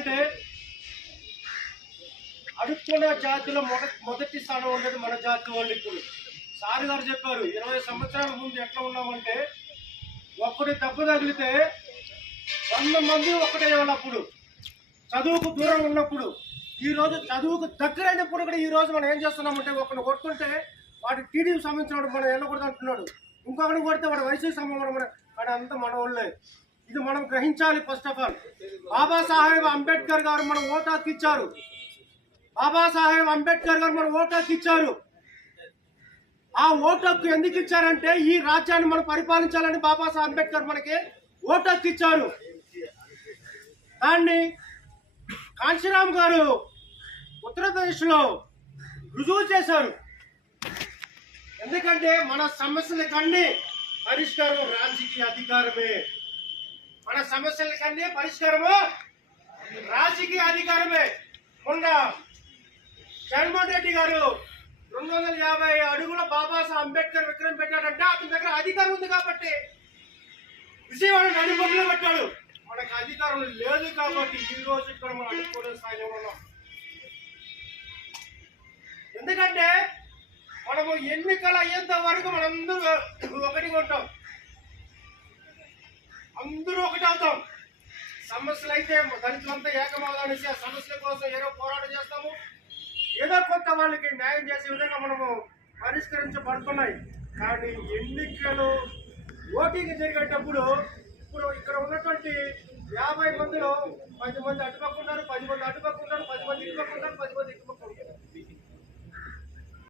అంటే అడుక్కున్న జాతిలో మొదటి స్థానం ఉండేది మన జాతి వాళ్ళు. ఇప్పుడు సార్ గారు చెప్పారు 20 సంవత్సరాల ముందు ఎట్లా ఉన్నామంటే ఒక్కటి దెబ్బ తగిలితే 100 మంది ఒకటే అప్పుడు చదువుకు దూరం ఉన్నప్పుడు. ఈ రోజు చదువుకు దగ్గరైనప్పుడు కూడా ఈ రోజు మనం ఏం చేస్తున్నామంటే ఒకరిని కొడుతుంటే వాటి టీడీకి సంబంధించిన మనం వెళ్ళకూడదు అంటున్నాడు, ఇంకొకరిని కొడితే వాడు వయసు సంబంధం వాడు అంతా మన వాళ్ళే. ఇది మనం గ్రహించాలి. First of all Babasaheb Ambedkar గారు మనం ఓటు హక్కు ఇచ్చారు. బాబాసాహెబ్ అంబేద్కర్ గారు మన ఓటు హక్కు ఇచ్చారు. ఆ ఓటు హక్కు ఎందుకు ఇచ్చారంటే ఈ రాజ్యాన్ని మనం పరిపాలించాలని బాబాసాహెబ్ అంబేద్కర్ మనకి ఓటు హక్కు ఇచ్చారు. దాన్ని కాంశీరామ్ గారు ఉత్తరప్రదేశ్లో రుజువు చేశారు. ఎందుకంటే మన సమస్యలకన్నీ పరిష్కారం రాజకీయ అధికారమే. మన సమస్యలకన్నీ పరిష్కారము రాజకీయ అధికారమే. మొన్న జగన్మోహన్ రెడ్డి గారు 250 అడుగుల బాబాసాహెబ్ అంబేద్కర్ విగ్రహం పెట్టాడంటే అతని దగ్గర అధికారం ఉంది కాబట్టి విజయవాడ నడిబొడ్డులో పెట్టాడు. మనకు అధికారం లేదు కాబట్టి ఈ రోజు ఇక్కడ మనం అడుగుకునే స్థాయిలో ఉన్నాం. ఎందుకంటే మనము ఎన్నికల అయ్యేంత వరకు మనందరూ ఒకటిగా ఉంటాం, అందరూ ఒకటి అవుతాం. సమస్యలు అయితే దళితులంతా ఏకమవుదానేసి ఆ సమస్యల కోసం ఏదో పోరాటం చేస్తాము, ఏదో కొంత వాళ్ళకి న్యాయం చేసే విధంగా మనము పరిష్కరించబడుతున్నాయి. కానీ ఎన్నికలు ఓటింగ్ జరిగేటప్పుడు ఇప్పుడు ఇక్కడ ఉన్నటువంటి 50 మందిలో 10 మంది అటుపక్కుంటారు, 10 మంది అటుపక్కుంటారు, 10 మంది ఇటుపక్కుంటారు, 10 మంది ఇటుపక్కుంటారు.